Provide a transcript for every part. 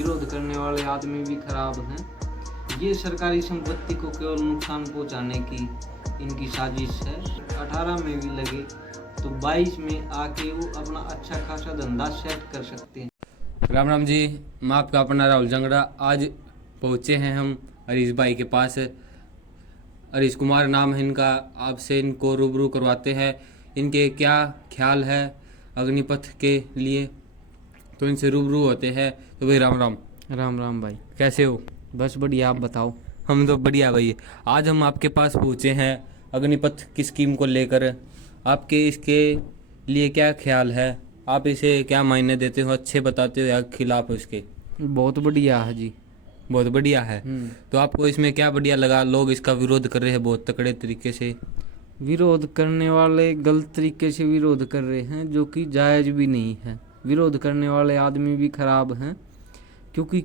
विरोध करने वाले आदमी भी खराब हैं। ये सरकारी संपत्ति को केवल नुकसान पहुंचाने की इनकी साजिश है। 18 में भी लगे तो 22 में आके वो अपना अच्छा खासा धंधा सेट कर सकते हैं। राम राम जी, मैं आपका अपना राहुल जंगड़ा। आज पहुँचे हैं हम हरीश भाई के पास। हरीश कुमार नाम है इनका। आपसे इनको रूबरू करवाते हैं, इनके क्या ख्याल है अग्निपथ के लिए, तो इनसे रूबरू होते हैं। तो भाई राम राम। राम राम भाई। कैसे हो? बस बढ़िया, आप बताओ। हम तो बढ़िया भाई। आज हम आपके पास पहुँचे हैं अग्निपथ की स्कीम को लेकर। आपके इसके लिए क्या ख्याल है? आप इसे क्या मायने देते हो? अच्छे बताते हो या खिलाफ हो इसके? बहुत बढ़िया है जी। बहुत बढ़िया है। तो आपको इसमें क्या बढ़िया लगा? लोग इसका विरोध कर रहे हैं बहुत तकड़े तरीके से। विरोध करने वाले गलत तरीके से विरोध कर रहे हैं, जो कि जायज़ भी नहीं है। विरोध करने वाले आदमी भी खराब हैं, क्योंकि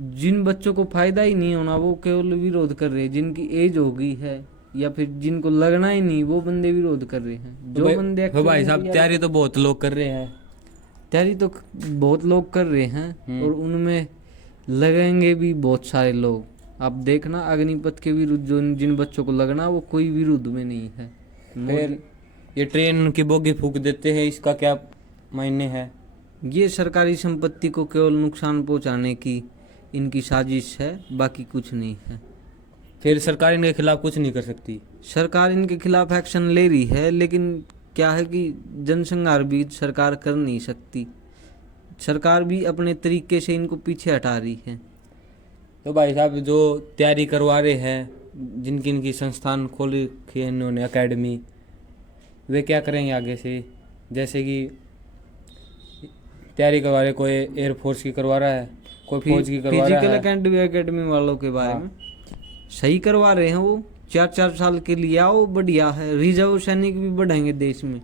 जिन बच्चों को फ़ायदा ही नहीं होना वो केवल विरोध कर रहे हैं। जिनकी एज हो गई है या फिर जिनको लगना ही नहीं, वो बंदे विरोध कर रहे हैं। जो बंदे भाई साहब, तैयारी तो बहुत लोग कर रहे हैं। तैयारी तो बहुत लोग कर रहे हैं और उनमें लगेंगे भी बहुत सारे लोग। आप देखना, अग्निपथ के विरुद्ध जो जिन बच्चों को लगना, वो कोई विरुद्ध में नहीं है। फिर ये ट्रेन की बोगी फूंक देते हैं, इसका क्या मायने है? ये सरकारी संपत्ति को केवल नुकसान पहुंचाने की इनकी साजिश है, बाकी कुछ नहीं है। फिर सरकार इनके खिलाफ कुछ नहीं कर सकती? सरकार इनके खिलाफ एक्शन ले रही है, लेकिन क्या है कि जनसंहार भी सरकार कर नहीं सकती। सरकार भी अपने तरीके से इनको पीछे हटा रही है। तो भाई साहब, जो तैयारी करवा रहे हैं, जिनकी इनकी संस्थान खोली है इन्होंने, एकेडमी, वे क्या करेंगे आगे से? जैसे कि तैयारी करवा रहे, कोई एयरफोर्स की करवा रहा है, कोई फौज की करवा रहा है। फिजिकल एकेडमी वालों के बारे में सही करवा रहे हैं। वो 4-4 साल के लिए आओ, बढ़िया है। रिजर्व सैनिक भी बढ़ेंगे देश में।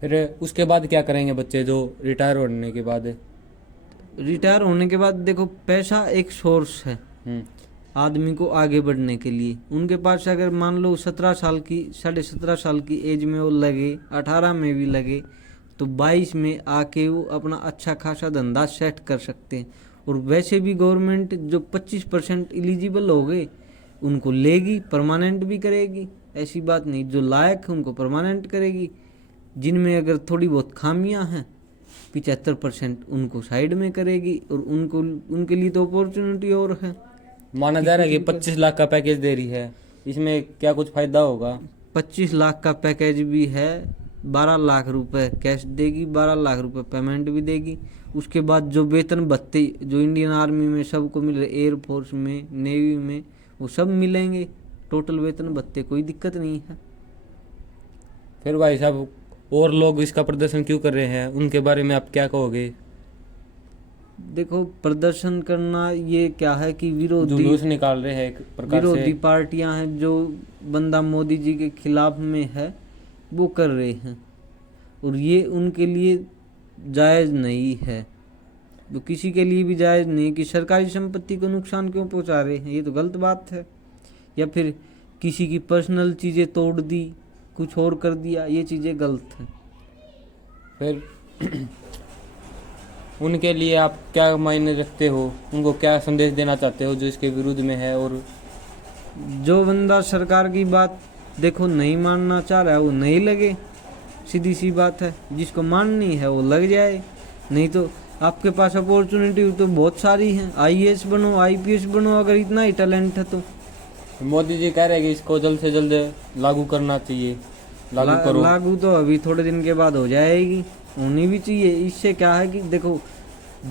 फिर उसके बाद क्या करेंगे बच्चे जो रिटायर होने के बाद? रिटायर होने के बाद देखो, पैसा एक सोर्स है आदमी को आगे बढ़ने के लिए। उनके पास अगर मान लो 17 साल की, 17.5 साल की एज में वो लगे, 18 में भी लगे, तो 22 में आके वो अपना अच्छा खासा धंधा सेट कर सकते हैं। और वैसे भी गवर्नमेंट जो 25% एलिजिबल हो गए उनको लेगी, परमानेंट भी करेगी। ऐसी बात नहीं, जो लायक है उनको परमानेंट करेगी। जिनमें अगर थोड़ी बहुत खामियां हैं, 75% उनको साइड में करेगी। और उनके लिए तो अपॉर्चुनिटी और है। माना जा रहा है कि 25 लाख का पैकेज दे रही है, इसमें क्या कुछ फायदा होगा? 25 लाख का पैकेज भी है। 12 लाख रुपए कैश देगी, 12 लाख रुपए पेमेंट भी देगी। उसके बाद जो वेतन भत्ते जो इंडियन आर्मी में सबको मिल रहे, एयरफोर्स में, नेवी में, वो सब मिलेंगे। टोटल वेतन भत्ते, कोई दिक्कत नहीं है। फिर भाई साहब, और लोग इसका प्रदर्शन क्यों कर रहे हैं, उनके बारे में आप क्या कहोगे? देखो, प्रदर्शन करना ये क्या है कि जुलूस निकाल रहे हैं एक प्रकार से। विरोधी पार्टियां हैं, जो बंदा मोदी जी के खिलाफ में है वो कर रहे हैं, और ये उनके लिए जायज़ नहीं है। तो किसी के लिए भी जायज़ नहीं कि सरकारी संपत्ति को नुकसान क्यों पहुंचा रहे हैं, ये तो गलत बात है। या फिर किसी की पर्सनल चीज़ें तोड़ दी, कुछ और कर दिया, ये चीज़ें गलत हैं। फिर उनके लिए आप क्या मायने रखते हो? उनको क्या संदेश देना चाहते हो जो इसके विरुद्ध में है? और जो बंदा सरकार की बात देखो नहीं मानना चाह रहा है वो नहीं लगे, सीधी सी बात है। जिसको माननी है वो लग जाए। नहीं तो आपके पास अपॉर्चुनिटी तो बहुत सारी हैं। IAS बनो, IPS बनो, अगर इतना ही टैलेंट है तो। मोदी जी कह रहे हैं कि इसको जल्द से जल्द लागू करना चाहिए। लागू करो। लागू तो अभी थोड़े दिन के बाद हो जाएगी, होनी भी चाहिए। इससे क्या है कि देखो,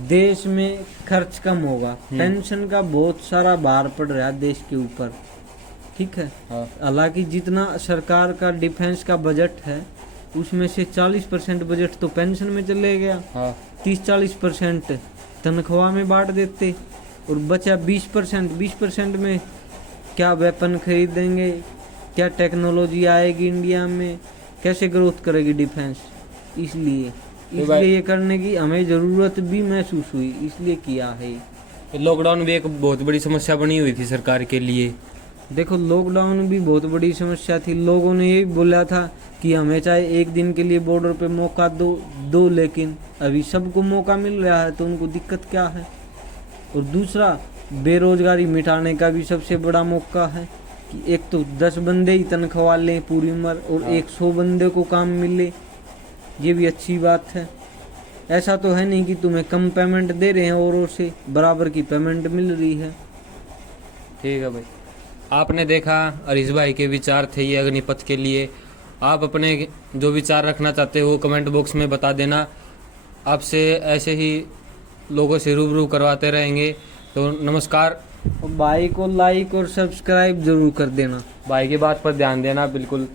देश में खर्च कम होगा। पेंशन का बहुत सारा भार पड़ रहा है देश के ऊपर, ठीक है। हालांकि जितना सरकार का डिफेंस का बजट है, उसमें से 40% बजट तो पेंशन में चले गया। 30-40% तनख्वाह में बांट देते, और बचा 20% में क्या वेपन खरीदेंगे, क्या टेक्नोलॉजी आएगी इंडिया में, कैसे ग्रोथ करेगी डिफेंस। इसलिए ये करने की हमें ज़रूरत भी महसूस हुई, इसलिए किया है। लॉकडाउन भी एक बहुत बड़ी समस्या बनी हुई थी सरकार के लिए। देखो, लॉकडाउन भी बहुत बड़ी समस्या थी। लोगों ने ये बोला था कि हमें चाहे एक दिन के लिए बॉर्डर पे मौका दो, लेकिन अभी सबको मौका मिल रहा है, तो उनको दिक्कत क्या है? और दूसरा बेरोजगारी मिटाने का भी सबसे बड़ा मौका है कि एक तो 10 बंदे ही तनख्वाह लें पूरी उम्र और 100 बंदे को काम मिले, ये भी अच्छी बात है। ऐसा तो है नहीं कि तुम्हें कम पेमेंट दे रहे हैं औरों से, बराबर की पेमेंट मिल रही है। ठीक है भाई, आपने देखा हरीश भाई के विचार थे ये अग्निपथ के लिए। आप अपने जो विचार रखना चाहते हो वो कमेंट बॉक्स में बता देना। आपसे ऐसे ही लोगों से रूबरू करवाते रहेंगे। तो नमस्कार। और भाई को लाइक और सब्सक्राइब जरूर कर देना। भाई की बात पर ध्यान देना बिल्कुल।